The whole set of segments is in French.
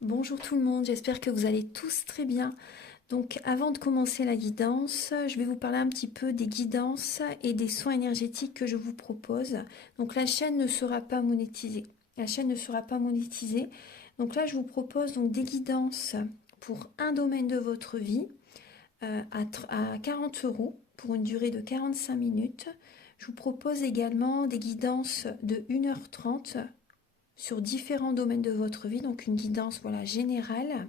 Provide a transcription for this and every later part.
Bonjour tout le monde, j'espère que vous allez tous très bien. Donc avant de commencer la guidance, je vais vous parler un petit peu des guidances et des soins énergétiques que je vous propose. Donc la chaîne ne sera pas monétisée. La chaîne ne sera pas monétisée. Donc là, je vous propose donc des guidances pour un domaine de votre vie à 40 euros pour une durée de 45 minutes. Je vous propose également des guidances de 1h30 sur différents domaines de votre vie, donc une guidance voilà, générale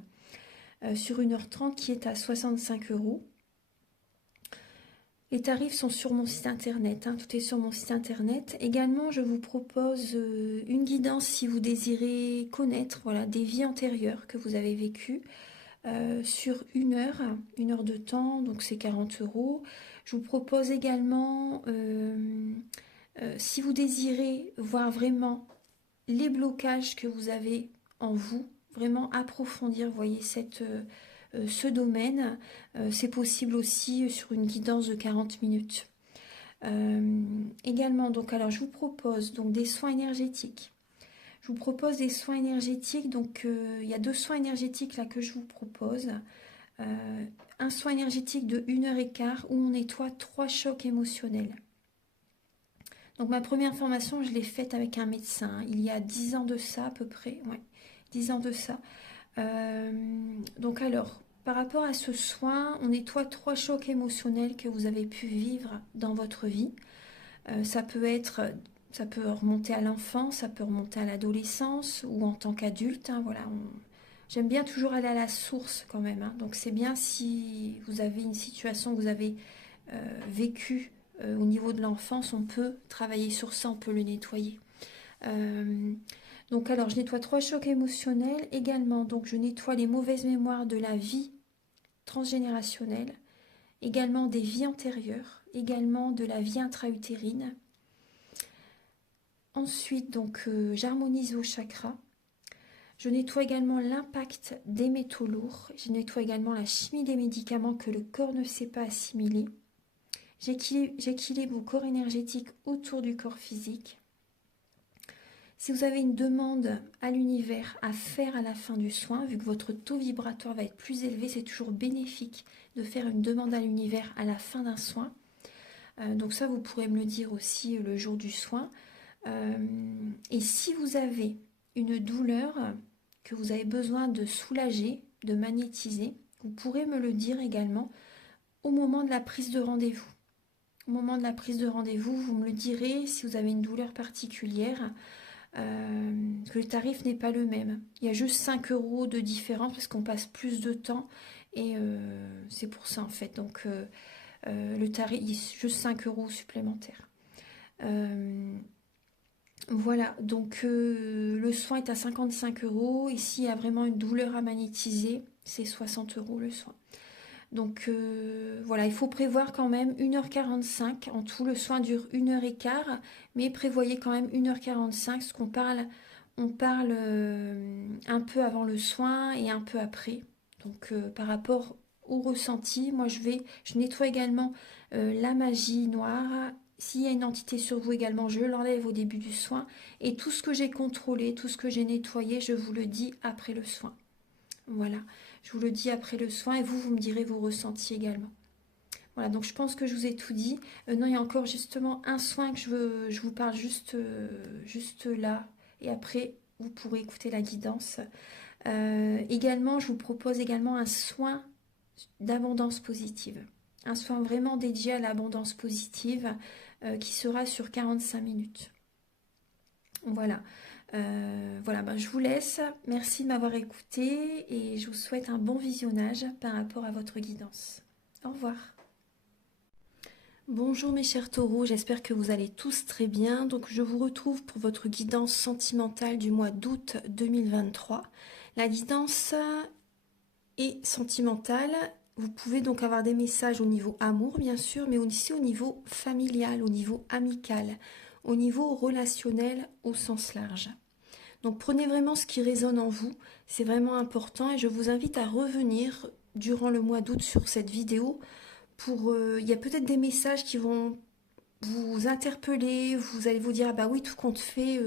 sur 1h30 qui est à 65 euros. Les tarifs sont sur mon site internet, hein, tout est sur mon site internet. Également, je vous propose une guidance si vous désirez connaître voilà, des vies antérieures que vous avez vécues sur une heure de temps, donc c'est 40 euros. Je vous propose également, si vous désirez voir vraiment les blocages que vous avez en vous, vraiment approfondir, vous voyez, ce domaine. C'est possible aussi sur une guidance de 40 minutes. Également, donc, alors je vous propose donc des soins énergétiques. Je vous propose des soins énergétiques, donc il y a deux soins énergétiques là que je vous propose. Un soin énergétique de 1h15 où on nettoie 3 chocs émotionnels. Donc ma première formation, je l'ai faite avec un médecin, hein, il y a 10 ans de ça à peu près, ouais, 10 ans de ça. Donc alors, par rapport à ce soin, on nettoie 3 chocs émotionnels que vous avez pu vivre dans votre vie. Ça peut remonter à l'enfance, ça peut remonter à l'adolescence ou en tant qu'adulte, hein, voilà. J'aime bien toujours aller à la source quand même, hein. Donc c'est bien si vous avez une situation que vous avez vécue au niveau de l'enfance, on peut travailler sur ça, on peut le nettoyer. Donc alors je nettoie 3 chocs émotionnels également, donc je nettoie les mauvaises mémoires de la vie transgénérationnelle, également des vies antérieures, également de la vie intra-utérine. Ensuite donc j'harmonise vos chakras. Je nettoie également l'impact des métaux lourds. Je nettoie également la chimie des médicaments que le corps ne sait pas assimiler. J'équilibre vos corps énergétiques autour du corps physique. Si vous avez une demande à l'univers à faire à la fin du soin, vu que votre taux vibratoire va être plus élevé, c'est toujours bénéfique de faire une demande à l'univers à la fin d'un soin. Donc ça, vous pourrez me le dire aussi le jour du soin. Et si vous avez une douleur que vous avez besoin de soulager, de magnétiser, vous pourrez me le dire également au moment de la prise de rendez-vous. Au moment de la prise de rendez-vous, vous me le direz si vous avez une douleur particulière. Que le tarif n'est pas le même. Il y a juste 5 euros de différence parce qu'on passe plus de temps et c'est pour ça en fait. Donc le tarif, juste 5 euros supplémentaires. Voilà, donc le soin est à 55 euros. Ici, il y a vraiment une douleur à magnétiser. C'est 60 euros le soin. Donc voilà, il faut prévoir quand même 1h45. En tout, le soin dure 1h15, mais prévoyez quand même 1h45, parce on parle un peu avant le soin et un peu après. Donc par rapport au ressenti, moi je nettoie également la magie noire. S'il y a une entité sur vous également, je l'enlève au début du soin. Et tout ce que j'ai contrôlé, tout ce que j'ai nettoyé, je vous le dis après le soin. Voilà, je vous le dis après le soin et vous me direz vos ressentis également. Voilà, donc je pense que je vous ai tout dit. Non, il y a encore justement un soin que je vous parle juste là. Et après, vous pourrez écouter la guidance. Également, je vous propose également un soin d'abondance positive. Un soin vraiment dédié à l'abondance positive qui sera sur 45 minutes. Voilà. Voilà, ben, je vous laisse. Merci de m'avoir écouté et je vous souhaite un bon visionnage par rapport à votre guidance. Au revoir. Bonjour mes chers taureaux, j'espère que vous allez tous très bien. Donc je vous retrouve pour votre guidance sentimentale du mois d'août 2023. La guidance est sentimentale. Vous pouvez donc avoir des messages au niveau amour bien sûr, mais aussi au niveau familial, au niveau amical, au niveau relationnel au sens large. Donc prenez vraiment ce qui résonne en vous, c'est vraiment important et je vous invite à revenir durant le mois d'août sur cette vidéo pour... il y a peut-être des messages qui vont vous interpeller, vous allez vous dire, ah bah oui, tout compte fait,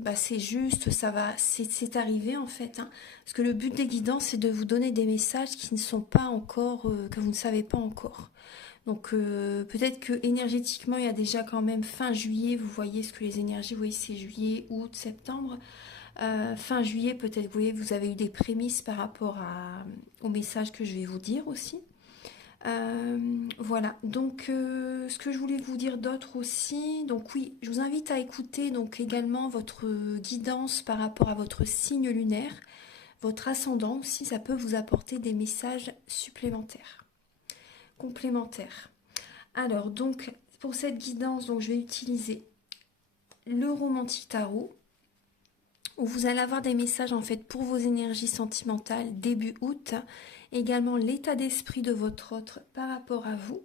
bah c'est juste, ça va, c'est arrivé en fait, hein. Parce que le but des guidances, c'est de vous donner des messages qui ne sont pas encore, que vous ne savez pas encore. Donc peut-être que énergétiquement, il y a déjà quand même fin juillet, vous voyez ce que les énergies, vous voyez, c'est juillet, août, septembre. Fin juillet, peut-être, vous voyez, vous avez eu des prémices par rapport au message que je vais vous dire aussi. Voilà, donc ce que je voulais vous dire d'autre aussi, donc oui, je vous invite à écouter donc également votre guidance par rapport à votre signe lunaire, votre ascendant aussi, ça peut vous apporter des messages supplémentaires, complémentaires. Alors donc pour cette guidance, donc je vais utiliser le romantique tarot, où vous allez avoir des messages en fait pour vos énergies sentimentales début août, également l'état d'esprit de votre autre par rapport à vous,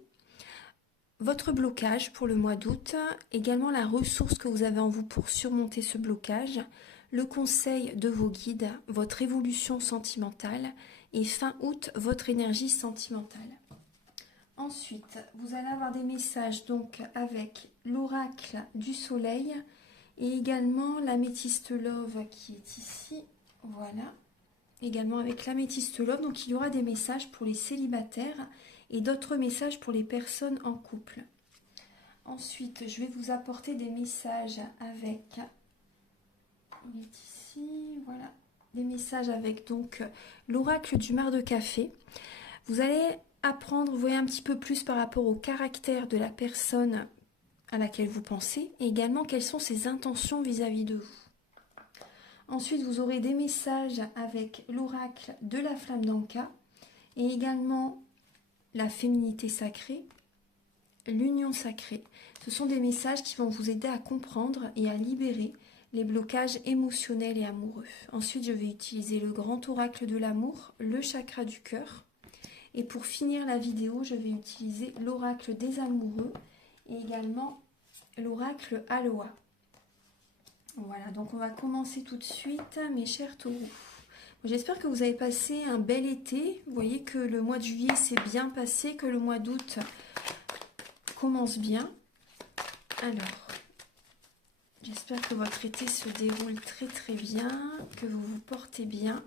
votre blocage pour le mois d'août, également la ressource que vous avez en vous pour surmonter ce blocage, le conseil de vos guides, votre évolution sentimentale et fin août, votre énergie sentimentale. Ensuite, vous allez avoir des messages donc avec l'oracle du soleil et également l'améthyste love qui est ici. Voilà. Également avec l'améthyste love, donc il y aura des messages pour les célibataires et d'autres messages pour les personnes en couple. Ensuite, je vais vous apporter des messages avec, il est ici, voilà, des messages avec donc l'oracle du mar de café. Vous allez apprendre, vous voyez un petit peu plus par rapport au caractère de la personne à laquelle vous pensez et également quelles sont ses intentions vis-à-vis de vous. Ensuite, vous aurez des messages avec l'oracle de la flamme d'Anka et également la féminité sacrée, l'union sacrée. Ce sont des messages qui vont vous aider à comprendre et à libérer les blocages émotionnels et amoureux. Ensuite, je vais utiliser le grand oracle de l'amour, le chakra du cœur. Et pour finir la vidéo, je vais utiliser l'oracle des amoureux et également l'oracle Aloha. Voilà, donc on va commencer tout de suite, mes chers taureaux. J'espère que vous avez passé un bel été. Vous voyez que le mois de juillet s'est bien passé, que le mois d'août commence bien. Alors, j'espère que votre été se déroule très très bien, que vous vous portez bien.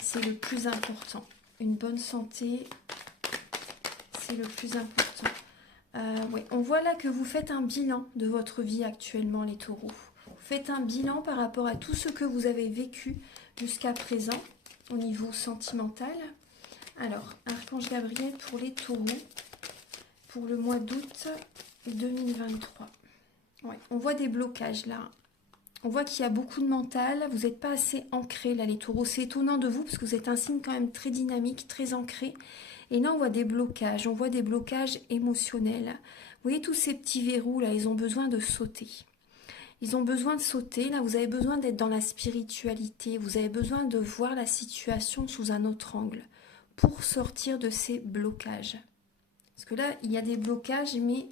C'est le plus important. Une bonne santé, c'est le plus important. Ouais, on voit là que vous faites un bilan de votre vie actuellement, les taureaux. Faites un bilan par rapport à tout ce que vous avez vécu jusqu'à présent au niveau sentimental. Alors, Archange Gabriel pour les taureaux pour le mois d'août 2023. Ouais, on voit des blocages là. On voit qu'il y a beaucoup de mental. Vous n'êtes pas assez ancré là, les taureaux. C'est étonnant de vous parce que vous êtes un signe quand même très dynamique, très ancré. Et là, on voit des blocages. On voit des blocages émotionnels. Vous voyez tous ces petits verrous là, ils ont besoin de sauter. Ils ont besoin de sauter, là vous avez besoin d'être dans la spiritualité, vous avez besoin de voir la situation sous un autre angle pour sortir de ces blocages. Parce que là, il y a des blocages, mais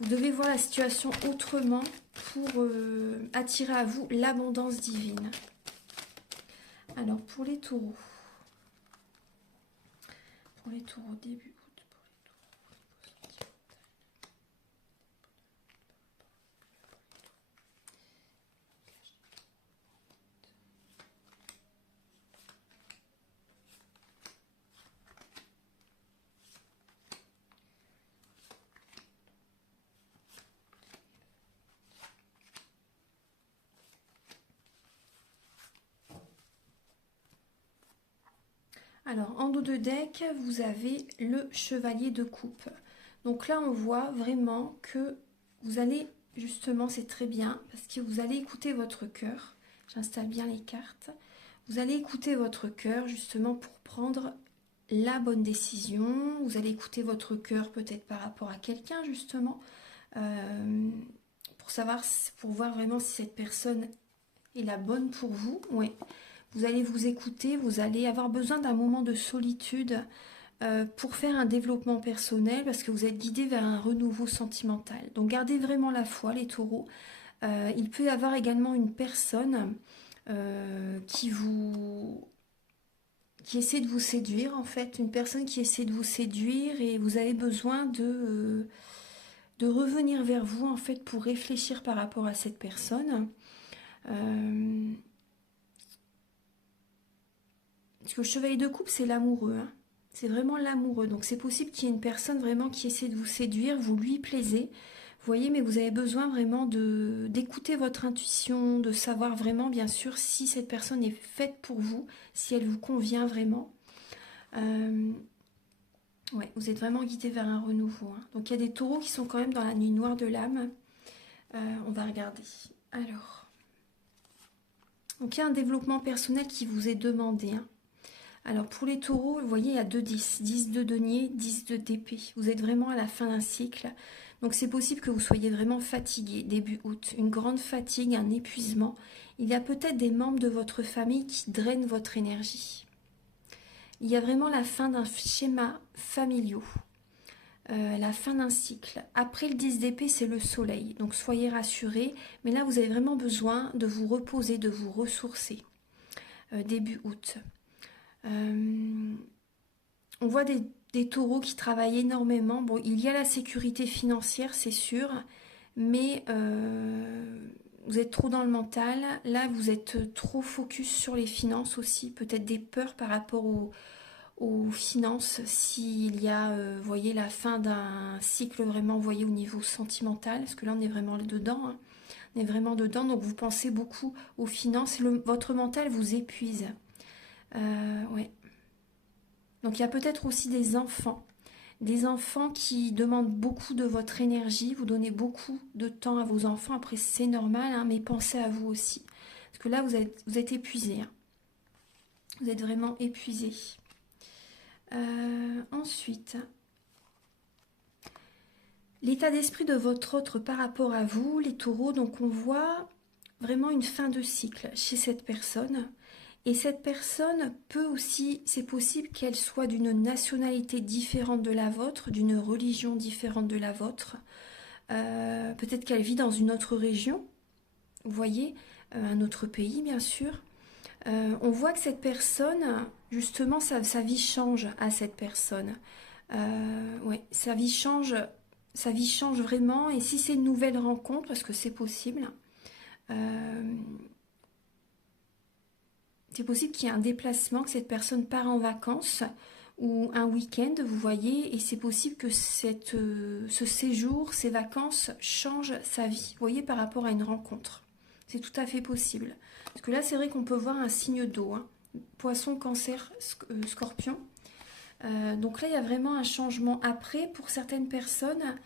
vous devez voir la situation autrement pour attirer à vous l'abondance divine. Alors, pour les taureaux début. Alors, en dos de deck, vous avez le chevalier de coupe. Donc là, on voit vraiment que vous allez, justement, c'est très bien, parce que vous allez écouter votre cœur. J'installe bien les cartes. Vous allez écouter votre cœur, justement, pour prendre la bonne décision. Vous allez écouter votre cœur, peut-être par rapport à quelqu'un, justement, pour savoir, pour voir vraiment si cette personne est la bonne pour vous. Oui. Vous allez vous écouter, vous allez avoir besoin d'un moment de solitude pour faire un développement personnel parce que vous êtes guidé vers un renouveau sentimental. Donc gardez vraiment la foi, les taureaux. Il peut y avoir également une personne qui essaie de vous séduire, en fait, une personne qui essaie de vous séduire et vous avez besoin de revenir vers vous en fait pour réfléchir par rapport à cette personne. Parce que le chevalier de coupe, c'est l'amoureux, hein. C'est vraiment l'amoureux. Donc c'est possible qu'il y ait une personne vraiment qui essaie de vous séduire, vous lui plaisez. Vous voyez, mais vous avez besoin vraiment d'écouter votre intuition, de savoir vraiment, bien sûr, si cette personne est faite pour vous, si elle vous convient vraiment. Ouais, vous êtes vraiment guidé vers un renouveau, hein. Donc il y a des taureaux qui sont quand même dans la nuit noire de l'âme. On va regarder. Alors, donc il y a un développement personnel qui vous est demandé, hein. Alors pour les taureaux, vous voyez, il y a 2 10, 10 de denier, 10 de d'épée. Vous êtes vraiment à la fin d'un cycle. Donc c'est possible que vous soyez vraiment fatigué début août. Une grande fatigue, un épuisement. Il y a peut-être des membres de votre famille qui drainent votre énergie. Il y a vraiment la fin d'un schéma familial. La fin d'un cycle. Après le 10 d'épée, c'est le soleil. Donc soyez rassurés. Mais là, vous avez vraiment besoin de vous reposer, de vous ressourcer. Début août. On voit des taureaux qui travaillent énormément. Bon, il y a la sécurité financière, c'est sûr, mais vous êtes trop dans le mental. Là, vous êtes trop focus sur les finances aussi. Peut-être des peurs par rapport aux finances. S'il y a, vous voyez, la fin d'un cycle vraiment, vous voyez, au niveau sentimental, parce que là, on est vraiment dedans, hein. On est vraiment dedans, donc vous pensez beaucoup aux finances. Votre mental vous épuise. Ouais. Donc il y a peut-être aussi des enfants qui demandent beaucoup de votre énergie, vous donnez beaucoup de temps à vos enfants, après c'est normal, hein, mais pensez à vous aussi. Parce que là, vous êtes épuisé, hein. Vous êtes vraiment épuisé. Ensuite, l'état d'esprit de votre autre par rapport à vous, les taureaux, donc on voit vraiment une fin de cycle chez cette personne. Et cette personne peut aussi, c'est possible qu'elle soit d'une nationalité différente de la vôtre, d'une religion différente de la vôtre. Peut-être qu'elle vit dans une autre région, vous voyez, un autre pays bien sûr. On voit que cette personne, justement, sa vie change à cette personne. Ouais, sa vie change vraiment. Et si c'est une nouvelle rencontre, parce que c'est possible, c'est possible qu'il y ait un déplacement, que cette personne part en vacances ou un week-end, vous voyez, et c'est possible que ce séjour, ces vacances changent sa vie, vous voyez, par rapport à une rencontre. C'est tout à fait possible. Parce que là, c'est vrai qu'on peut voir un signe d'eau, hein. Poisson, cancer, scorpion. Donc là, il y a vraiment un changement. Après, pour certaines personnes,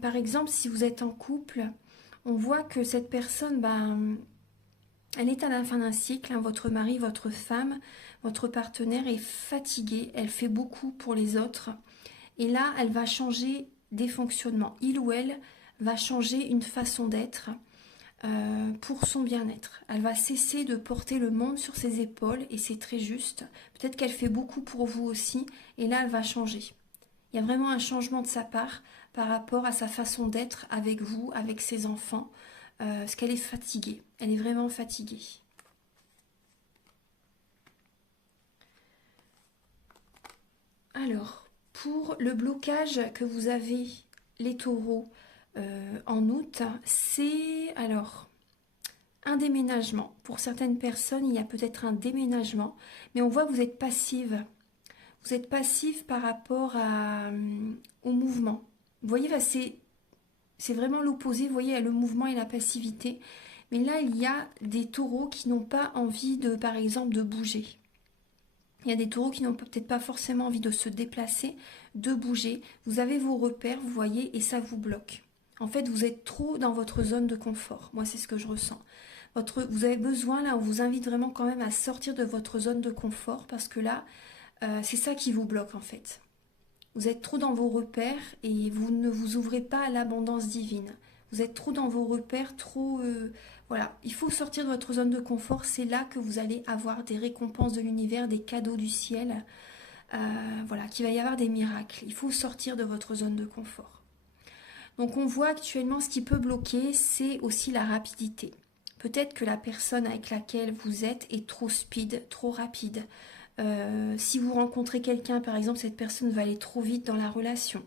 par exemple, si vous êtes en couple, on voit que cette personne, ben, elle est à la fin d'un cycle, hein. Votre mari, votre femme, votre partenaire est fatigué, elle fait beaucoup pour les autres. Et là, elle va changer des fonctionnements. Il ou elle va changer une façon d'être pour son bien-être. Elle va cesser de porter le monde sur ses épaules et c'est très juste. Peut-être qu'elle fait beaucoup pour vous aussi et là, elle va changer. Il y a vraiment un changement de sa part par rapport à sa façon d'être avec vous, avec ses enfants. Parce qu'elle est fatiguée. Elle est vraiment fatiguée. Alors, pour le blocage que vous avez, les taureaux, en août, c'est alors un déménagement. Pour certaines personnes, il y a peut-être un déménagement, mais on voit que vous êtes passive. Vous êtes passive par rapport au mouvement. Vous voyez, là, c'est vraiment l'opposé. Vous voyez, il y a le mouvement et la passivité. Mais là, il y a des taureaux qui n'ont pas envie de, par exemple, de bouger. Il y a des taureaux qui n'ont peut-être pas forcément envie de se déplacer, de bouger. Vous avez vos repères, vous voyez, et ça vous bloque. En fait, vous êtes trop dans votre zone de confort. Moi, c'est ce que je ressens. Vous avez besoin, là, on vous invite vraiment quand même à sortir de votre zone de confort parce que là, c'est ça qui vous bloque en fait. Vous êtes trop dans vos repères et vous ne vous ouvrez pas à l'abondance divine. Vous êtes trop dans vos repères, trop... voilà, il faut sortir de votre zone de confort. C'est là que vous allez avoir des récompenses de l'univers, des cadeaux du ciel. Voilà, qu'il va y avoir des miracles. Il faut sortir de votre zone de confort. Donc on voit actuellement ce qui peut bloquer, c'est aussi la rapidité. Peut-être que la personne avec laquelle vous êtes est trop speed, trop rapide. Si vous rencontrez quelqu'un, par exemple, cette personne va aller trop vite dans la relation.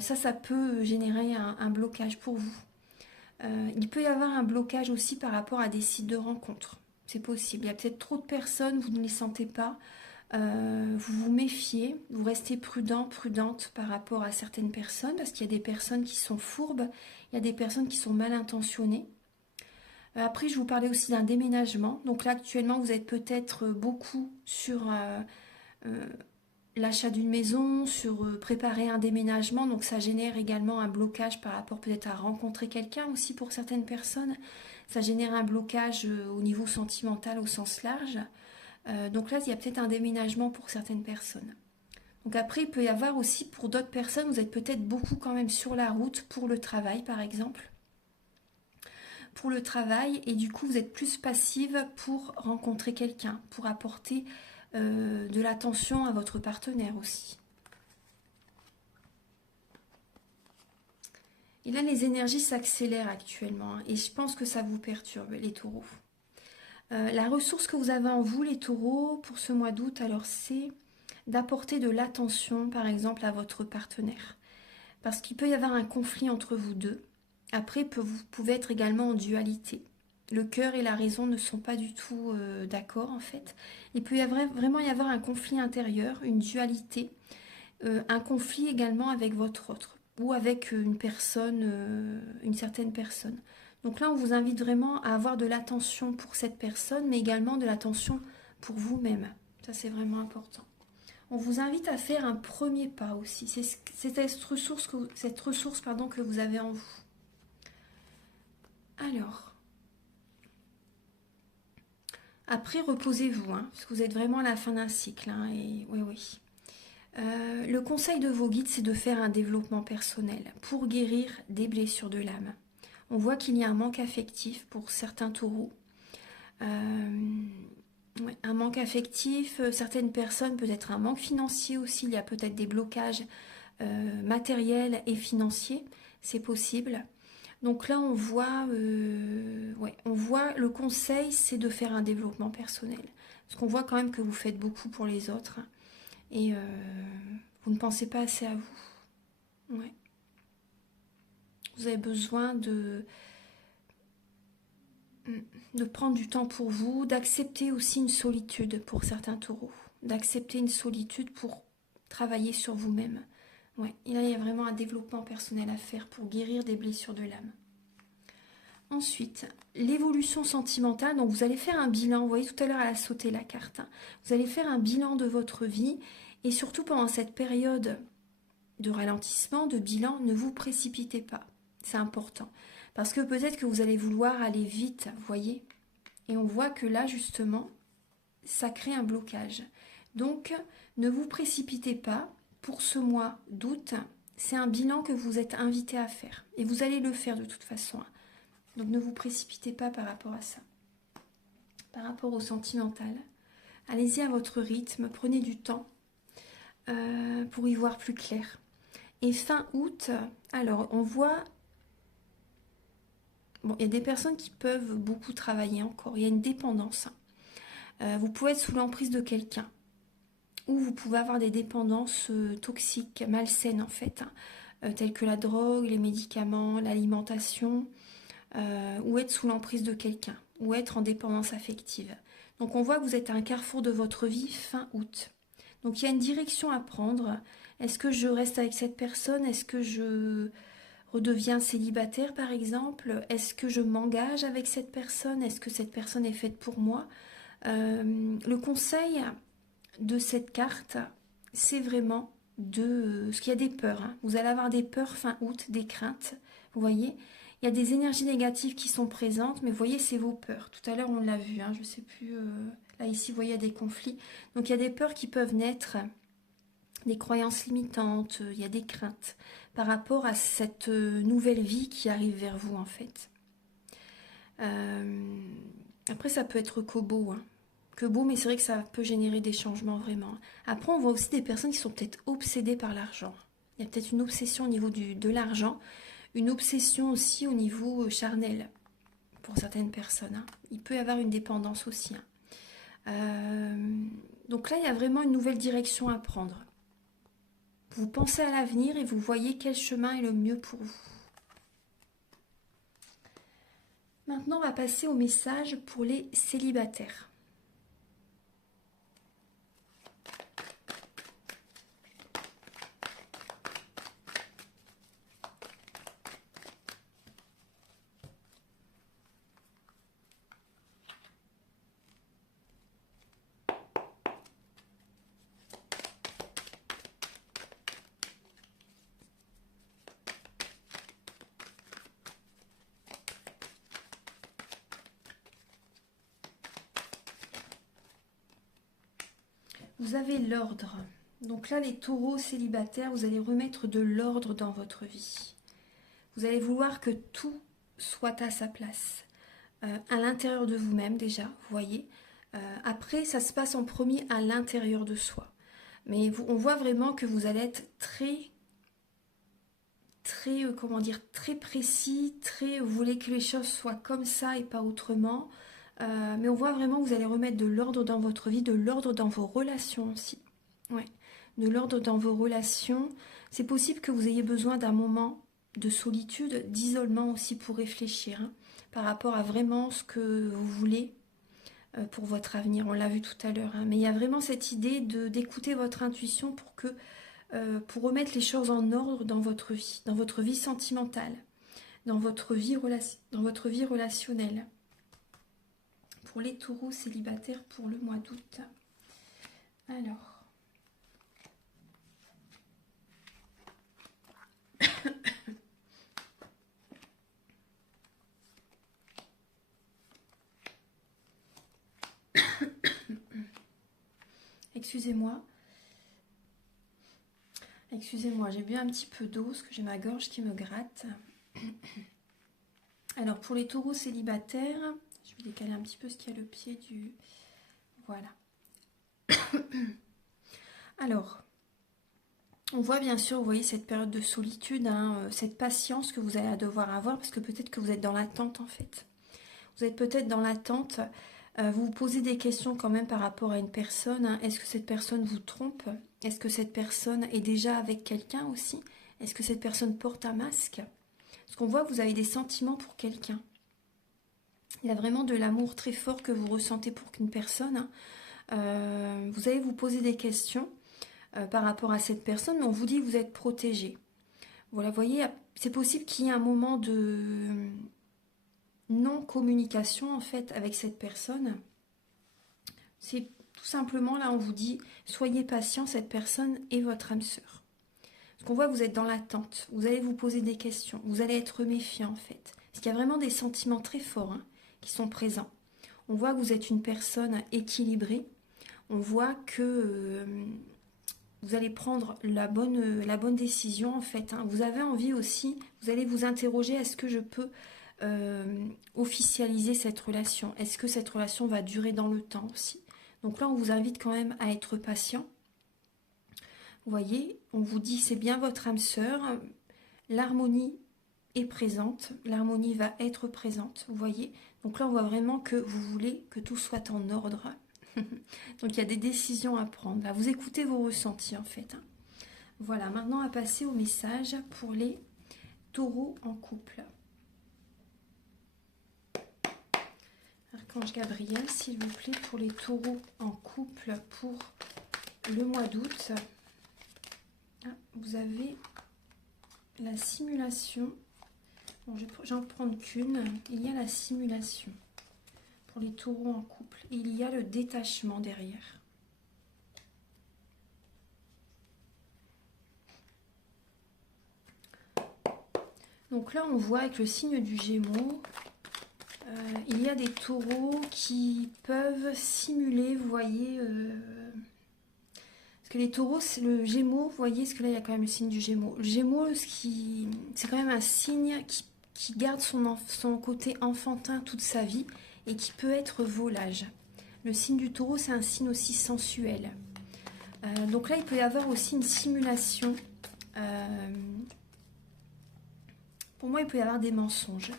Ça peut générer un blocage pour vous. Il peut y avoir un blocage aussi par rapport à des sites de rencontres. C'est possible. Il y a peut-être trop de personnes, vous ne les sentez pas. Vous vous méfiez, vous restez prudent, prudente par rapport à certaines personnes, parce qu'il y a des personnes qui sont fourbes, il y a des personnes qui sont mal intentionnées. Après, je vous parlais aussi d'un déménagement. Donc là, actuellement, vous êtes peut-être beaucoup sur l'achat d'une maison, sur préparer un déménagement. Donc ça génère également un blocage par rapport peut-être à rencontrer quelqu'un aussi pour certaines personnes. Ça génère un blocage au niveau sentimental au sens large. Donc là, il y a peut-être un déménagement pour certaines personnes. Donc après, il peut y avoir aussi pour d'autres personnes, vous êtes peut-être beaucoup quand même sur la route pour le travail, par exemple. Pour le travail, et du coup, vous êtes plus passive pour rencontrer quelqu'un, pour apporter de l'attention à votre partenaire aussi. Et là, les énergies s'accélèrent actuellement, hein, et je pense que ça vous perturbe, les taureaux. La ressource que vous avez en vous, les taureaux, pour ce mois d'août, alors c'est d'apporter de l'attention, par exemple, à votre partenaire. Parce qu'il peut y avoir un conflit entre vous deux. Après, vous pouvez être également en dualité. Le cœur et la raison ne sont pas du tout d'accord, en fait. Il peut vraiment y avoir un conflit intérieur, une dualité, un conflit également avec votre autre, ou avec une personne, une certaine personne. Donc là, on vous invite vraiment à avoir de l'attention pour cette personne, mais également de l'attention pour vous-même. Ça, c'est vraiment important. On vous invite à faire un premier pas aussi. C'est cette ressource, que vous avez en vous. Alors, après, reposez-vous, hein, parce que vous êtes vraiment à la fin d'un cycle. Hein, et oui, oui. Le conseil de vos guides, c'est de faire un développement personnel pour guérir des blessures de l'âme. On voit qu'il y a un manque affectif pour certains taureaux. Ouais, un manque affectif, certaines personnes, peut-être un manque financier aussi. Il y a peut-être des blocages matériels et financiers. C'est possible. Donc là, on voit le conseil, c'est de faire un développement personnel. Parce qu'on voit quand même que vous faites beaucoup pour les autres. Et vous ne pensez pas assez à vous. Ouais. Vous avez besoin de prendre du temps pour vous, d'accepter aussi une solitude pour certains taureaux. D'accepter une solitude pour travailler sur vous-même. Ouais. Et là, il y a vraiment un développement personnel à faire pour guérir des blessures de l'âme. Ensuite, l'évolution sentimentale. Donc, vous allez faire un bilan. Vous voyez, tout à l'heure, elle a sauté la carte. Hein. Vous allez faire un bilan de votre vie. Et surtout, pendant cette période de ralentissement, de bilan, ne vous précipitez pas. C'est important. Parce que peut-être que vous allez vouloir aller vite, vous voyez. Et on voit que là, justement, ça crée un blocage. Donc, ne vous précipitez pas. Pour ce mois d'août, c'est un bilan que vous êtes invité à faire. Et vous allez le faire de toute façon. Donc, ne vous précipitez pas par rapport à ça. Par rapport au sentimental, allez-y à votre rythme. Prenez du temps pour y voir plus clair. Et fin août, alors, on voit... Bon, il y a des personnes qui peuvent beaucoup travailler encore. Il y a une dépendance. Vous pouvez être sous l'emprise de quelqu'un. Ou vous pouvez avoir des dépendances toxiques, malsaines en fait. Telles que la drogue, les médicaments, l'alimentation. Ou être sous l'emprise de quelqu'un. Ou être en dépendance affective. Donc on voit que vous êtes à un carrefour de votre vie fin août. Donc il y a une direction à prendre. Est-ce que je reste avec cette personne? Est-ce que je redeviens célibataire par exemple? Est-ce que je m'engage avec cette personne? Est-ce que cette personne est faite pour moi? Le conseil de cette carte, c'est vraiment parce qu'il y a des peurs. Hein. Vous allez avoir des peurs fin août, des craintes. Vous voyez, il y a des énergies négatives qui sont présentes, mais vous voyez, c'est vos peurs. Tout à l'heure, on l'a vu, hein, je ne sais plus. Là, ici, vous voyez, il y a des conflits. Donc, il y a des peurs qui peuvent naître, des croyances limitantes, il y a des craintes par rapport à cette nouvelle vie qui arrive vers vous, en fait. Après, ça peut être que beau, hein. Que beau, mais c'est vrai que ça peut générer des changements, vraiment. Après, on voit aussi des personnes qui sont peut-être obsédées par l'argent. Il y a peut-être une obsession au niveau de l'argent, une obsession aussi au niveau charnel, pour certaines personnes. Hein. Il peut y avoir une dépendance aussi. Hein. Donc là, il y a vraiment une nouvelle direction à prendre. Vous pensez à l'avenir et vous voyez quel chemin est le mieux pour vous. Maintenant, on va passer au message pour les célibataires. Vous avez l'ordre. Donc là, les taureaux célibataires, vous allez remettre de l'ordre dans votre vie. Vous allez vouloir que tout soit à sa place. À l'intérieur de vous-même déjà, vous voyez. Après, ça se passe en premier à l'intérieur de soi. Mais on voit vraiment que vous allez être comment dire, très précis, vous voulez que les choses soient comme ça et pas autrement. Mais on voit vraiment que vous allez remettre de l'ordre dans votre vie, de l'ordre dans vos relations aussi. Ouais, de l'ordre dans vos relations. C'est possible que vous ayez besoin d'un moment de solitude, d'isolement aussi pour réfléchir hein, par rapport à vraiment ce que vous voulez pour votre avenir. On l'a vu tout à l'heure. Hein, mais il y a vraiment cette idée d'écouter votre intuition pour remettre les choses en ordre dans votre vie sentimentale, dans votre vie relationnelle. Pour les taureaux célibataires pour le mois d'août. Alors. Excusez-moi. Excusez-moi, j'ai bu un petit peu d'eau parce que j'ai ma gorge qui me gratte. Alors, pour les taureaux célibataires, je vais décaler un petit peu ce qu'il y a le pied du... Voilà. Alors, on voit bien sûr, vous voyez, cette période de solitude, hein, cette patience que vous allez devoir avoir, parce que peut-être que vous êtes dans l'attente, en fait. Vous êtes peut-être dans l'attente, vous vous posez des questions quand même par rapport à une personne. Hein. Est-ce que cette personne vous trompe? Est-ce que cette personne est déjà avec quelqu'un aussi? Est-ce que cette personne porte un masque? Parce qu'on voit que vous avez des sentiments pour quelqu'un. Il y a vraiment de l'amour très fort que vous ressentez pour une personne. Vous allez vous poser des questions par rapport à cette personne, mais on vous dit que vous êtes protégé. Voilà, vous voyez, c'est possible qu'il y ait un moment de non-communication en fait avec cette personne. C'est tout simplement là, on vous dit, soyez patient, cette personne est votre âme sœur. Parce qu'on voit que vous êtes dans l'attente, vous allez vous poser des questions, vous allez être méfiant en fait. Parce qu'il y a vraiment des sentiments très forts hein, qui sont présents. On voit que vous êtes une personne équilibrée, on voit que vous allez prendre la bonne décision en fait. Hein. Vous avez envie aussi, vous allez vous interroger, est-ce que je peux officialiser cette relation? Est-ce que cette relation va durer dans le temps aussi? Donc là, on vous invite quand même à être patient. Vous voyez, on vous dit c'est bien votre âme sœur, l'harmonie est présente, l'harmonie va être présente, vous voyez. Donc là, on voit vraiment que vous voulez que tout soit en ordre. Donc il y a des décisions à prendre. Là, vous écoutez vos ressentis en fait. Hein. Voilà, maintenant à passer au message pour les taureaux en couple. Archange Gabriel, s'il vous plaît, pour les taureaux en couple pour le mois d'août. Ah, vous avez la simulation. Bon, j'en prends qu'une. Il y a la simulation pour les taureaux en couple. Et il y a le détachement derrière. Donc là, on voit avec le signe du Gémeaux, il y a des taureaux qui peuvent simuler, vous voyez, parce que les taureaux, c'est le Gémeaux, vous voyez, parce que là, il y a quand même le signe du Gémeaux. Le Gémeaux, c'est quand même un signe qui garde son côté enfantin toute sa vie et qui peut être volage. Le signe du taureau, c'est un signe aussi sensuel. Donc là, il peut y avoir aussi une simulation. Pour moi, il peut y avoir des mensonges.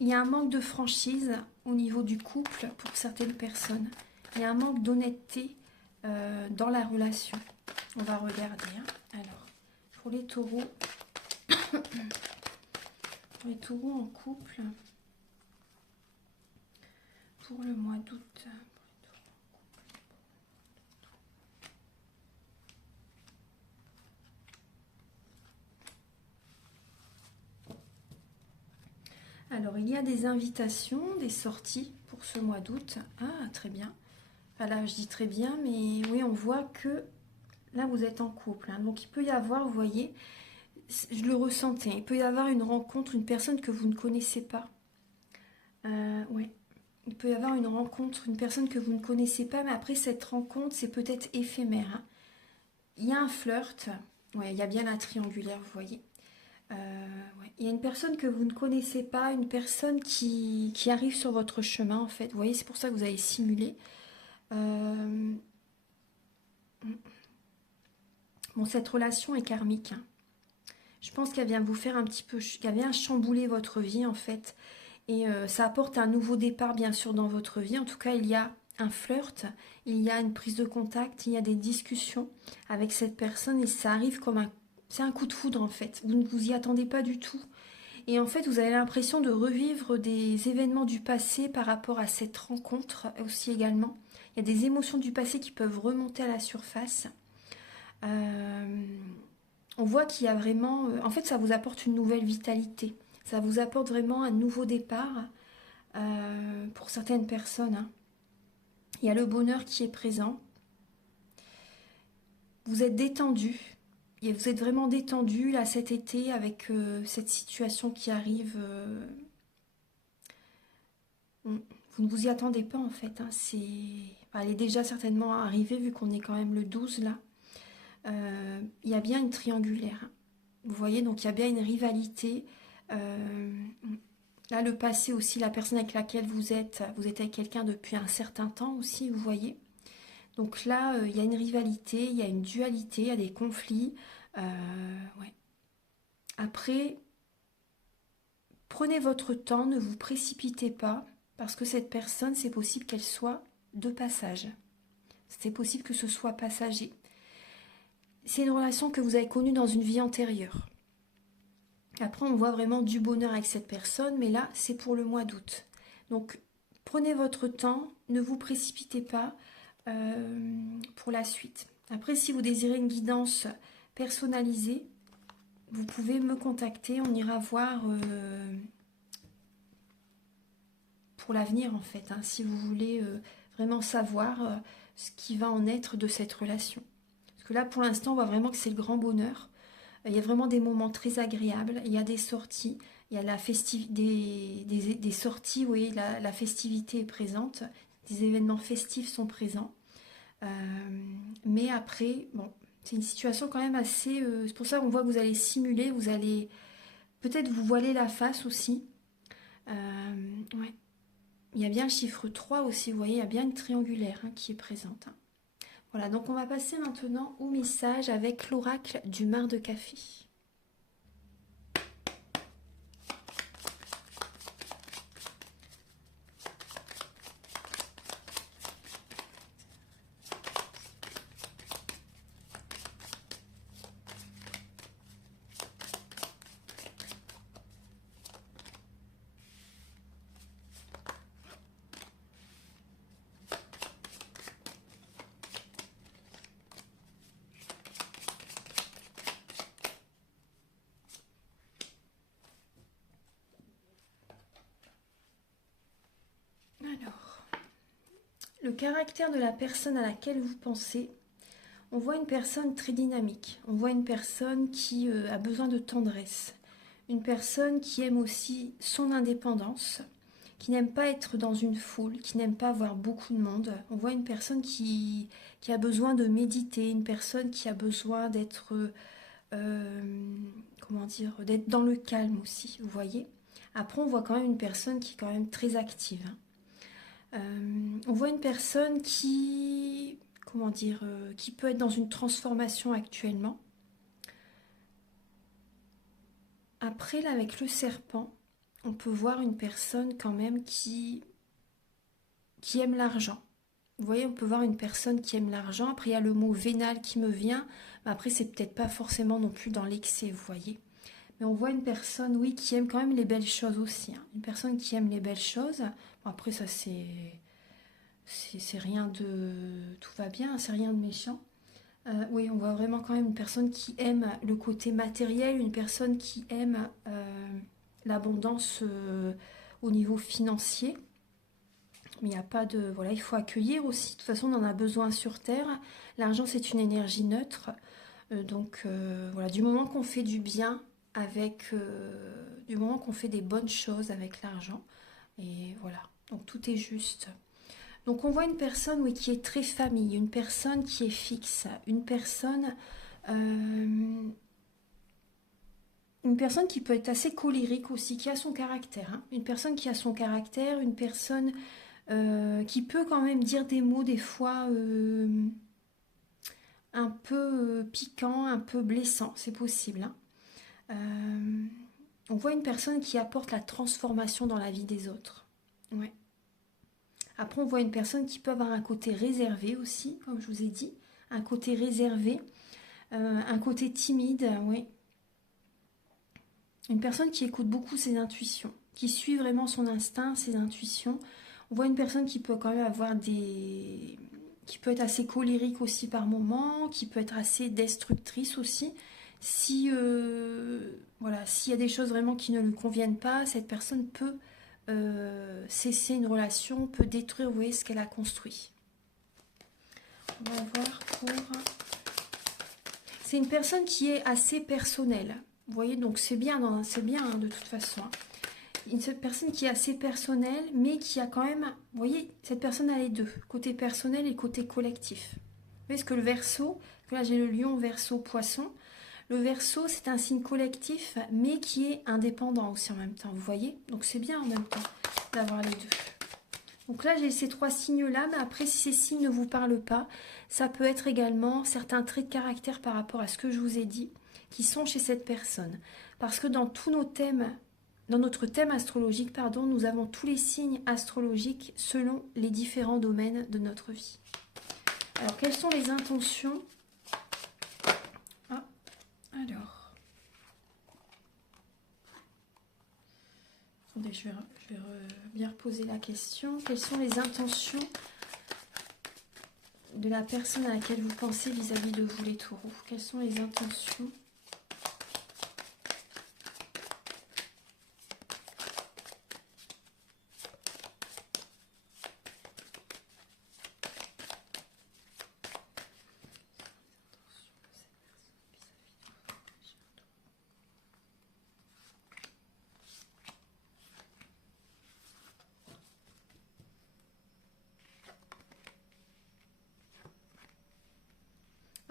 Il y a un manque de franchise au niveau du couple pour certaines personnes. Il y a un manque d'honnêteté dans la relation. On va regarder. Hein. Alors, pour les taureaux, en couple, pour le mois d'août. Alors, il y a des invitations, des sorties pour ce mois d'août. Ah, très bien. Enfin, là, je dis très bien, mais oui, on voit que là, vous êtes en couple. Hein. Donc, il peut y avoir, vous voyez, je le ressentais, il peut y avoir une rencontre, une personne que vous ne connaissez pas. Ouais. Il peut y avoir une rencontre, une personne que vous ne connaissez pas, mais après, cette rencontre, c'est peut-être éphémère. Hein. Il y a un flirt. Ouais, il y a bien la triangulaire, vous voyez. Ouais. Il y a une personne que vous ne connaissez pas, une personne qui arrive sur votre chemin, en fait. Vous voyez, c'est pour ça que vous avez simulé. Bon, cette relation est karmique. Hein. Je pense qu'elle vient vous faire un petit peu, qu'elle vient chambouler votre vie, en fait. Et ça apporte un nouveau départ, bien sûr, dans votre vie. En tout cas, il y a un flirt, il y a une prise de contact, il y a des discussions avec cette personne. Et ça arrive comme un... C'est un coup de foudre, en fait. Vous ne vous y attendez pas du tout. Et en fait, vous avez l'impression de revivre des événements du passé par rapport à cette rencontre aussi également. Il y a des émotions du passé qui peuvent remonter à la surface. On voit qu'il y a vraiment... en fait, ça vous apporte une nouvelle vitalité. Ça vous apporte vraiment un nouveau départ pour certaines personnes. Hein. Il y a le bonheur qui est présent. Vous êtes détendu. Et vous êtes vraiment détendu là cet été avec cette situation qui arrive. Vous ne vous y attendez pas en fait. Hein. Elle est déjà certainement arrivée vu qu'on est quand même le 12 là. Il y a bien une triangulaire. Hein. Vous voyez, donc il y a bien une rivalité. Là, le passé aussi, la personne avec laquelle vous êtes avec quelqu'un depuis un certain temps aussi, vous voyez. Donc là, il y a une rivalité, il y a une dualité, il y a des conflits. Ouais. Après, prenez votre temps, ne vous précipitez pas, parce que cette personne, c'est possible qu'elle soit de passage. C'est possible que ce soit passager. C'est une relation que vous avez connue dans une vie antérieure. Après, on voit vraiment du bonheur avec cette personne, mais là, c'est pour le mois d'août. Donc, prenez votre temps, ne vous précipitez pas pour la suite. Après, si vous désirez une guidance personnalisée, vous pouvez me contacter, on ira voir pour l'avenir en fait, hein, si vous voulez vraiment savoir ce qui va en être de cette relation. Parce que là, pour l'instant, on voit vraiment que c'est le grand bonheur. Il y a vraiment des moments très agréables, il y a des sorties, il y a des sorties, vous voyez, la festivité est présente, des événements festifs sont présents. Mais après, bon, c'est une situation quand même assez... c'est pour ça qu'on voit que vous allez simuler, vous allez peut-être vous voiler la face aussi. Ouais. Il y a bien le chiffre 3 aussi, vous voyez, il y a bien une triangulaire hein, qui est présente. Hein. Voilà, donc on va passer maintenant au message avec l'oracle du mar de café. Alors, le caractère de la personne à laquelle vous pensez, on voit une personne très dynamique, on voit une personne qui a besoin de tendresse, une personne qui aime aussi son indépendance, qui n'aime pas être dans une foule, qui n'aime pas voir beaucoup de monde. On voit une personne qui a besoin de méditer, une personne qui a besoin d'être, comment dire, d'être dans le calme aussi, vous voyez. Après, on voit quand même une personne qui est quand même très active. Hein. On voit une personne qui, comment dire, qui peut être dans une transformation actuellement. Après, là, avec le serpent, on peut voir une personne quand même qui aime l'argent. Vous voyez, on peut voir une personne qui aime l'argent. Après, il y a le mot vénal qui me vient. Mais après, c'est peut-être pas forcément non plus dans l'excès, vous voyez. Mais on voit une personne, oui, qui aime quand même les belles choses aussi, hein. Une personne qui aime les belles choses. Bon, après, ça, c'est rien de... Tout va bien, c'est rien de méchant. Oui, on voit vraiment quand même une personne qui aime le côté matériel, une personne qui aime l'abondance au niveau financier. Mais il n'y a pas de... Voilà, il faut accueillir aussi. De toute façon, on en a besoin sur Terre. L'argent, c'est une énergie neutre. Voilà, du moment qu'on fait du bien avec... du moment qu'on fait des bonnes choses avec l'argent. Et voilà, donc tout est juste. Donc on voit une personne, oui, qui est très famille, une personne qui est fixe, euh, une personne qui peut être assez colérique aussi, qui a son caractère, hein. Une personne qui a son caractère, une personne qui peut quand même dire des mots des fois un peu piquants, un peu blessants, c'est possible, hein. On voit une personne qui apporte la transformation dans la vie des autres. Ouais. Après, on voit une personne qui peut avoir un côté réservé aussi, comme je vous ai dit, un côté réservé, un côté timide, oui. Une personne qui écoute beaucoup ses intuitions, qui suit vraiment son instinct, ses intuitions. On voit une personne qui peut quand même avoir des... qui peut être assez colérique aussi par moments, qui peut être assez destructrice aussi. Si, voilà, s'il y a des choses vraiment qui ne lui conviennent pas, cette personne peut cesser une relation, peut détruire, vous voyez, ce qu'elle a construit. On va voir pour... C'est une personne qui est assez personnelle. Vous voyez, donc c'est bien, hein, de toute façon. Une personne qui est assez personnelle, mais qui a quand même... Vous voyez, cette personne a les deux, côté personnel et côté collectif. Vous voyez, ce que le Verseau, là j'ai le lion, Verseau, poisson. Le Verseau, c'est un signe collectif, mais qui est indépendant aussi en même temps, vous voyez. Donc c'est bien en même temps d'avoir les deux. Donc là, j'ai ces trois signes-là, mais après, si ces signes ne vous parlent pas, ça peut être également certains traits de caractère par rapport à ce que je vous ai dit, qui sont chez cette personne. Parce que dans tous nos thèmes, dans notre thème astrologique, pardon, nous avons tous les signes astrologiques selon les différents domaines de notre vie. Alors, quelles sont les intentions? Ah, alors... Attendez, je vais bien reposer la question. Quelles sont les intentions de la personne à laquelle vous pensez vis-à-vis de vous, les taureaux? Quelles sont les intentions?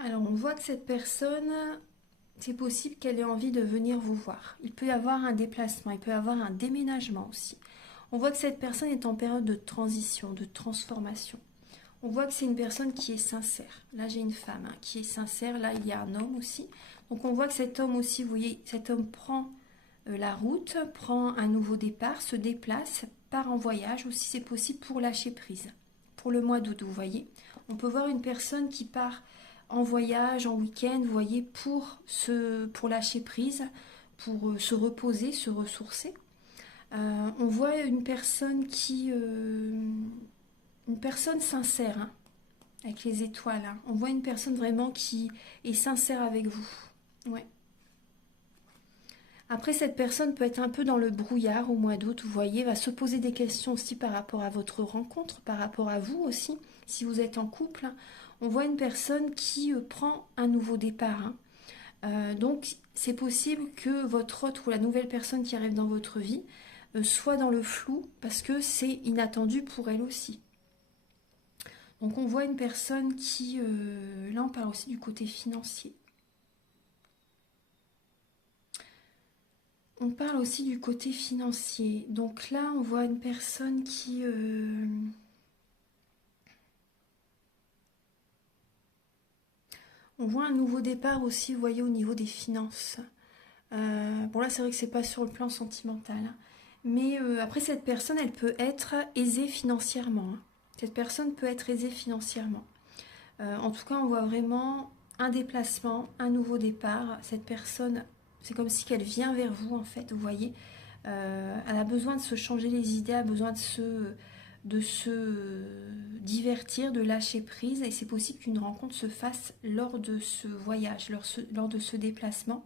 Alors, on voit que cette personne, c'est possible qu'elle ait envie de venir vous voir. Il peut y avoir un déplacement, il peut y avoir un déménagement aussi. On voit que cette personne est en période de transition, de transformation. On voit que c'est une personne qui est sincère. Là, j'ai une femme, hein, qui est sincère. Là, il y a un homme aussi. Donc, on voit que cet homme aussi, vous voyez, cet homme prend la route, prend un nouveau départ, se déplace, part en voyage aussi, c'est possible pour lâcher prise. Pour le mois d'août, vous voyez. On peut voir une personne qui part en voyage, en week-end, vous voyez, pour lâcher prise, pour se reposer, se ressourcer. On voit une personne une personne sincère, hein, avec les étoiles, hein. On voit une personne vraiment qui est sincère avec vous. Ouais. Après, cette personne peut être un peu dans le brouillard au mois d'août, vous voyez, va se poser des questions aussi par rapport à votre rencontre, par rapport à vous aussi, si vous êtes en couple. On voit une personne qui prend un nouveau départ, hein. Donc, c'est possible que votre hôte ou la nouvelle personne qui arrive dans votre vie soit dans le flou, parce que c'est inattendu pour elle aussi. Donc, on voit une personne qui... là, on parle aussi du côté financier. On parle aussi du côté financier. Donc là, on voit une personne qui... On voit un nouveau départ aussi, vous voyez, au niveau des finances. Bon là, c'est vrai que c'est pas sur le plan sentimental, hein. Mais après, cette personne, elle peut être aisée financièrement, hein. Cette personne peut être aisée financièrement. En tout cas, on voit vraiment un déplacement, un nouveau départ. Cette personne, c'est comme si elle vient vers vous, en fait, vous voyez. Elle a besoin de se changer les idées, elle a besoin de se divertir, de lâcher prise. Et c'est possible qu'une rencontre se fasse lors de ce voyage, lors de ce déplacement.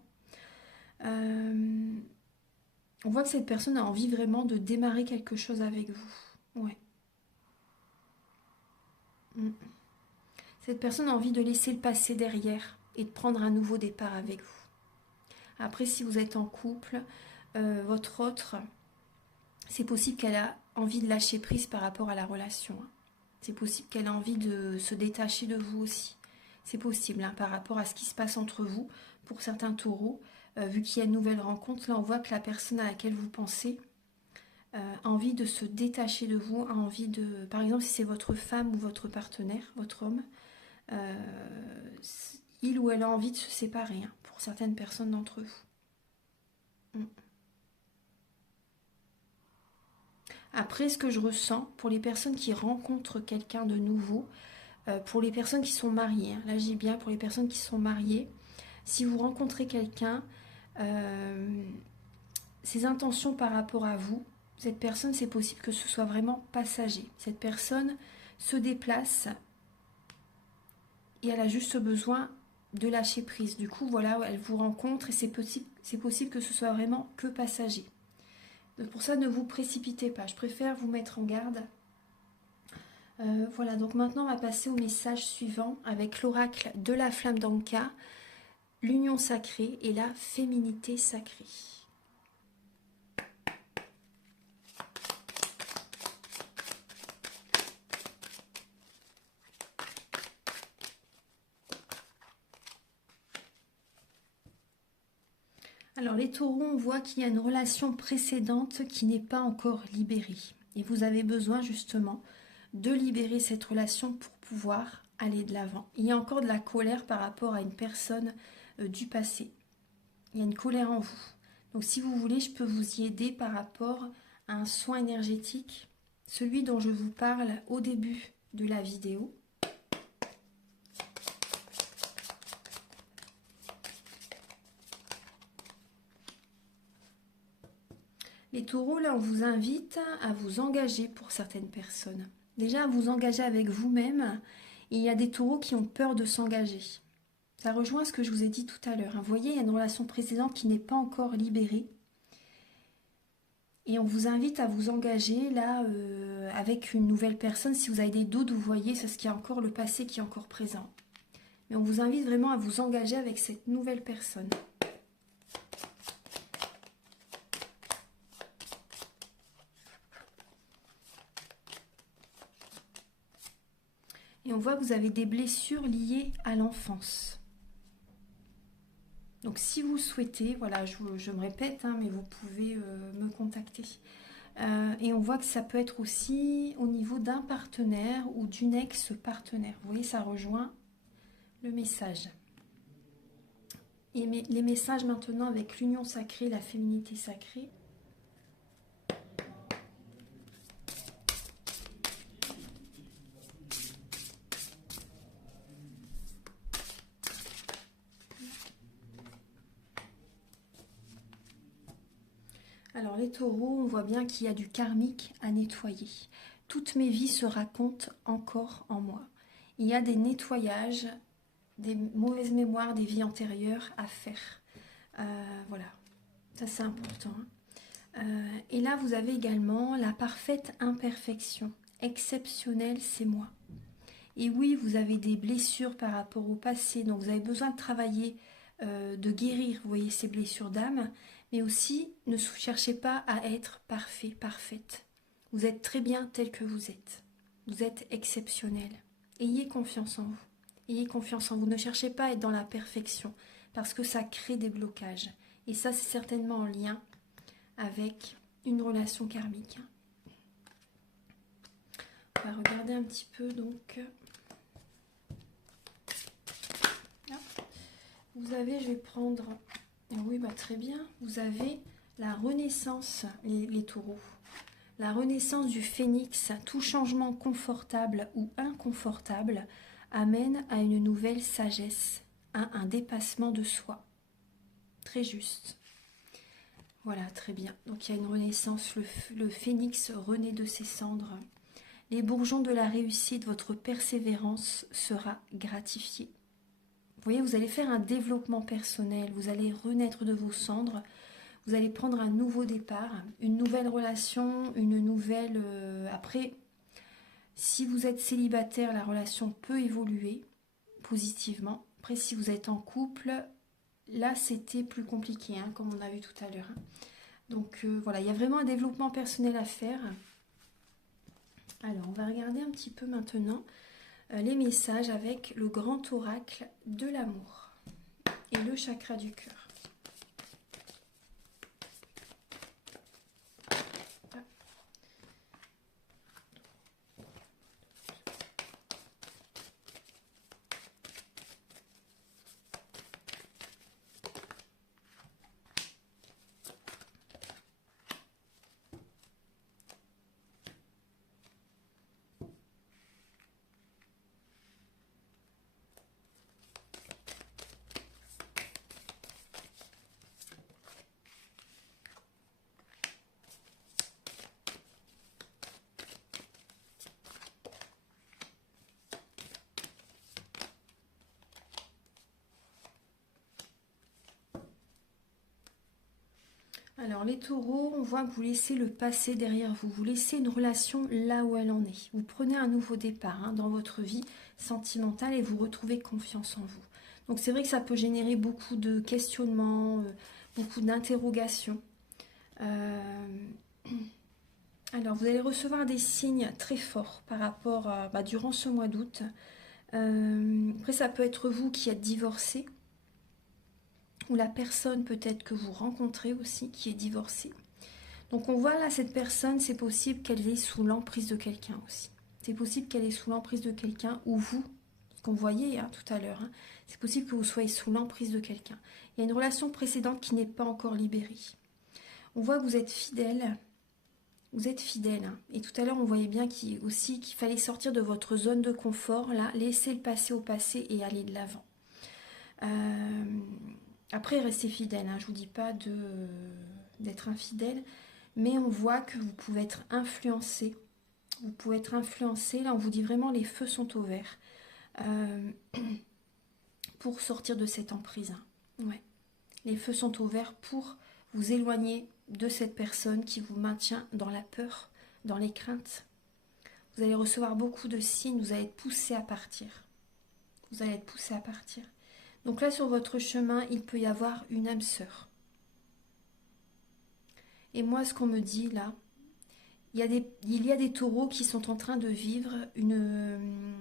On voit que cette personne a envie vraiment de démarrer quelque chose avec vous. Ouais. Mm. Cette personne a envie de laisser le passé derrière et de prendre un nouveau départ avec vous. Après, si vous êtes en couple, votre autre, c'est possible qu'elle a envie de lâcher prise par rapport à la relation. C'est possible qu'elle a envie de se détacher de vous aussi. C'est possible, hein, par rapport à ce qui se passe entre vous. Pour certains taureaux, vu qu'il y a une nouvelle rencontre, là on voit que la personne à laquelle vous pensez a envie de se détacher de vous, a envie de... Par exemple, si c'est votre femme ou votre partenaire, votre homme, il ou elle a envie de se séparer, hein, pour certaines personnes d'entre vous. Après, ce que je ressens, pour les personnes qui rencontrent quelqu'un de nouveau, pour les personnes qui sont mariées, hein, là j'ai bien pour les personnes qui sont mariées, si vous rencontrez quelqu'un, ses intentions par rapport à vous, cette personne, c'est possible que ce soit vraiment passager. Cette personne se déplace et elle a juste besoin de lâcher prise. Du coup, voilà, elle vous rencontre et c'est possible que ce soit vraiment que passager. Donc pour ça, ne vous précipitez pas. Je préfère vous mettre en garde. Voilà, donc maintenant, on va passer au message suivant avec l'oracle de la flamme d'Anka, l'union sacrée et la féminité sacrée. Alors les taureaux, on voit qu'il y a une relation précédente qui n'est pas encore libérée. Et vous avez besoin justement de libérer cette relation pour pouvoir aller de l'avant. Il y a encore de la colère par rapport à une personne du passé. Il y a une colère en vous. Donc si vous voulez, je peux vous y aider par rapport à un soin énergétique, celui dont je vous parle au début de la vidéo. Les taureaux, là, on vous invite à vous engager pour certaines personnes. Déjà, à vous engager avec vous-même. Il y a des taureaux qui ont peur de s'engager. Ça rejoint ce que je vous ai dit tout à l'heure. Vous voyez, il y a une relation précédente qui n'est pas encore libérée. Et on vous invite à vous engager, là, avec une nouvelle personne. Si vous avez des doutes, vous voyez, c'est ce qu'il y a encore, le passé qui est encore présent. Mais on vous invite vraiment à vous engager avec cette nouvelle personne. Et on voit que vous avez des blessures liées à l'enfance. Donc si vous souhaitez, voilà, je me répète, hein, mais vous pouvez me contacter. Et on voit que ça peut être aussi au niveau d'un partenaire ou d'une ex-partenaire. Vous voyez, ça rejoint le message. Et les messages maintenant avec l'union sacrée, la féminité sacrée. Alors les taureaux, on voit bien qu'il y a du karmique à nettoyer. Toutes mes vies se racontent encore en moi. Il y a des nettoyages, des mauvaises mémoires, des vies antérieures à faire. Voilà, ça c'est important. Et là, vous avez également la parfaite imperfection. Exceptionnel, c'est moi. Et oui, vous avez des blessures par rapport au passé, donc vous avez besoin de travailler, de guérir, vous voyez, ces blessures d'âme. Mais aussi, ne cherchez pas à être parfait, parfaite. Vous êtes très bien tel que vous êtes. Vous êtes exceptionnel. Ayez confiance en vous. Ayez confiance en vous. Ne cherchez pas à être dans la perfection parce que ça crée des blocages. Et ça, c'est certainement en lien avec une relation karmique. On va regarder un petit peu donc. Là. Vous avez, je vais prendre... Oui, bah, très bien. Vous avez la renaissance, les taureaux. La renaissance du phénix, tout changement confortable ou inconfortable amène à une nouvelle sagesse, à un dépassement de soi. Très juste. Voilà, très bien. Donc il y a une renaissance, le phénix renaît de ses cendres. Les bourgeons de la réussite, votre persévérance sera gratifiée. Vous voyez, vous allez faire un développement personnel, vous allez renaître de vos cendres, vous allez prendre un nouveau départ, une nouvelle relation, une nouvelle... Après, si vous êtes célibataire, la relation peut évoluer positivement. Après, si vous êtes en couple, là, c'était plus compliqué, hein, comme on a vu tout à l'heure. Hein. Donc, voilà, il y a vraiment un développement personnel à faire. Alors, on va regarder un petit peu maintenant les messages avec le grand oracle de l'amour et le chakra du cœur. Alors les taureaux, on voit que vous laissez le passé derrière vous. Vous laissez une relation là où elle en est. Vous prenez un nouveau départ hein, dans votre vie sentimentale et vous retrouvez confiance en vous. Donc c'est vrai que ça peut générer beaucoup de questionnements, beaucoup d'interrogations. Alors vous allez recevoir des signes très forts par rapport à, durant ce mois d'août. Après ça peut être vous qui êtes divorcé. Ou la personne peut-être que vous rencontrez aussi qui est divorcée. Donc on voit là cette personne, c'est possible qu'elle est sous l'emprise de quelqu'un aussi. C'est possible qu'elle est sous l'emprise de quelqu'un ou vous, ce qu'on voyait hein, tout à l'heure, hein, c'est possible que vous soyez sous l'emprise de quelqu'un. Il y a une relation précédente qui n'est pas encore libérée. On voit que vous êtes fidèle. Vous êtes fidèle. Hein. Et tout à l'heure, on voyait bien qu'il fallait sortir de votre zone de confort, là, laisser le passé au passé et aller de l'avant. Après, restez fidèle, hein. Je ne vous dis pas d'être infidèle, mais on voit que vous pouvez être influencé. Vous pouvez être influencé, là on vous dit vraiment les feux sont au vert pour sortir de cette emprise. Hein. Ouais. Les feux sont au vert pour vous éloigner de cette personne qui vous maintient dans la peur, dans les craintes. Vous allez recevoir beaucoup de signes, vous allez être poussé à partir. Vous allez être poussé à partir. Donc là, sur votre chemin, il peut y avoir une âme sœur. Et moi, ce qu'on me dit là, il y a des taureaux qui sont en train de vivre une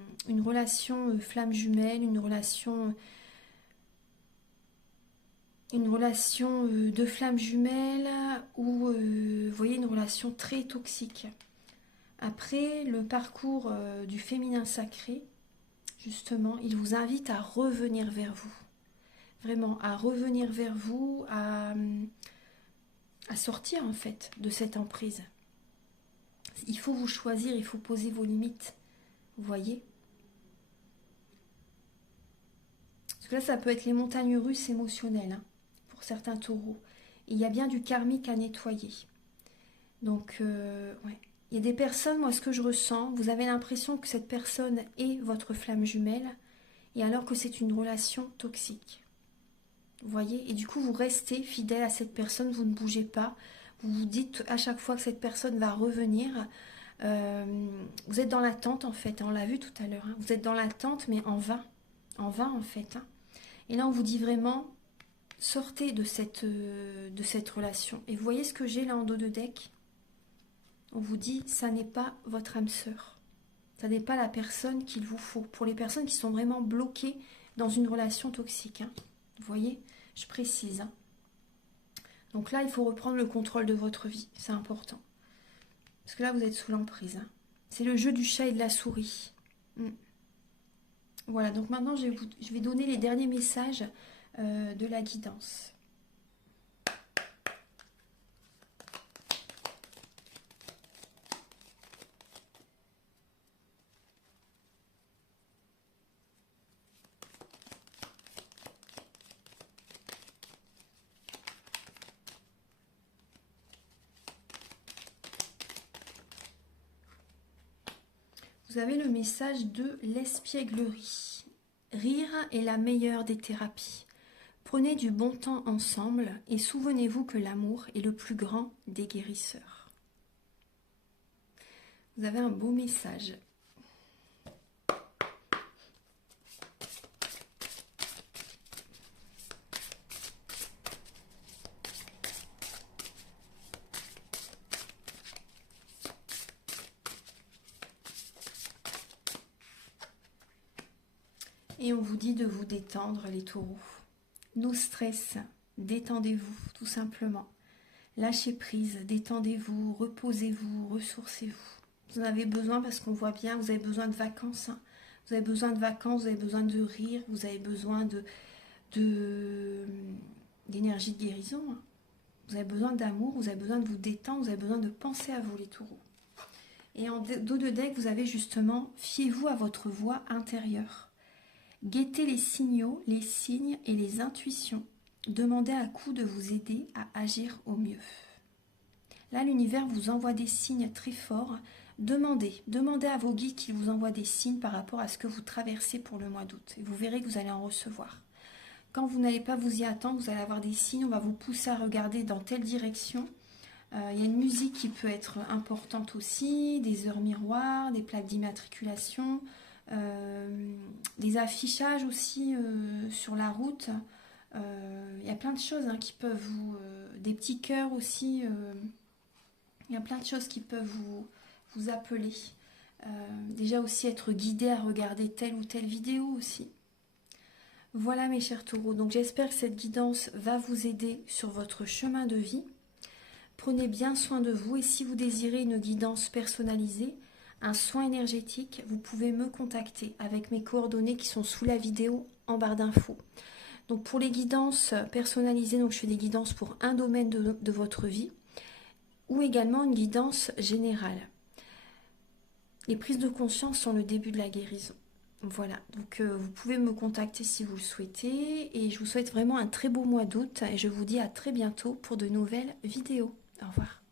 relation flamme jumelle, une relation de flamme jumelle ou, vous voyez, une relation très toxique. Après, le parcours du féminin sacré, justement, il vous invite à revenir vers vous. Vraiment, à revenir vers vous, à sortir en fait de cette emprise. Il faut vous choisir, il faut poser vos limites. Vous voyez? Parce que là, ça peut être les montagnes russes émotionnelles hein, pour certains taureaux. Et il y a bien du karmique à nettoyer. Donc, ouais. Il y a des personnes, moi, ce que je ressens, vous avez l'impression que cette personne est votre flamme jumelle, et alors que c'est une relation toxique. Vous voyez? Et du coup, vous restez fidèle à cette personne, vous ne bougez pas. Vous vous dites à chaque fois que cette personne va revenir. Vous êtes dans l'attente, en fait. On l'a vu tout à l'heure. Hein. Vous êtes dans l'attente, mais en vain. En vain, en fait. Hein. Et là, on vous dit vraiment, sortez de cette relation. Et vous voyez ce que j'ai là en dos de deck? On vous dit, ça n'est pas votre âme sœur. Ça n'est pas la personne qu'il vous faut. Pour les personnes qui sont vraiment bloquées dans une relation toxique. Hein. Vous voyez? Je précise. Hein. Donc là, il faut reprendre le contrôle de votre vie. C'est important. Parce que là, vous êtes sous l'emprise. Hein. C'est le jeu du chat et de la souris. Voilà, donc maintenant, je vais donner les derniers messages de la guidance. Vous avez le message de l'espièglerie. Rire est la meilleure des thérapies. Prenez du bon temps ensemble et souvenez-vous que l'amour est le plus grand des guérisseurs. Vous avez un beau message. Et on vous dit de vous détendre, les taureaux. No stress, détendez-vous, tout simplement. Lâchez prise, détendez-vous, reposez-vous, ressourcez-vous. Vous en avez besoin parce qu'on voit bien, vous avez besoin de vacances. Hein. Vous avez besoin de vacances, vous avez besoin de rire, vous avez besoin d'énergie de guérison. Hein. Vous avez besoin d'amour, vous avez besoin de vous détendre, vous avez besoin de penser à vous, les taureaux. Et en dos de deck, vous avez justement, fiez-vous à votre voix intérieure. Guettez les signaux, les signes et les intuitions. Demandez à coup de vous aider à agir au mieux. Là, l'univers vous envoie des signes très forts. Demandez à vos guides qui vous envoient des signes par rapport à ce que vous traversez pour le mois d'août. Et vous verrez que vous allez en recevoir. Quand vous n'allez pas vous y attendre, vous allez avoir des signes. On va vous pousser à regarder dans telle direction. Il y a une musique qui peut être importante aussi, des heures miroirs, des plaques d'immatriculation. Des affichages aussi sur la route. Il y a plein de choses qui peuvent vous... des petits cœurs aussi. Il y a plein de choses qui peuvent vous appeler. Déjà aussi être guidé à regarder telle ou telle vidéo aussi. Voilà mes chers taureaux. Donc j'espère que cette guidance va vous aider sur votre chemin de vie. Prenez bien soin de vous et si vous désirez une guidance personnalisée, un soin énergétique, vous pouvez me contacter avec mes coordonnées qui sont sous la vidéo en barre d'infos. Donc pour les guidances personnalisées, donc je fais des guidances pour un domaine de votre vie ou également une guidance générale. Les prises de conscience sont le début de la guérison. Voilà, donc vous pouvez me contacter si vous le souhaitez et je vous souhaite vraiment un très beau mois d'août et je vous dis à très bientôt pour de nouvelles vidéos. Au revoir.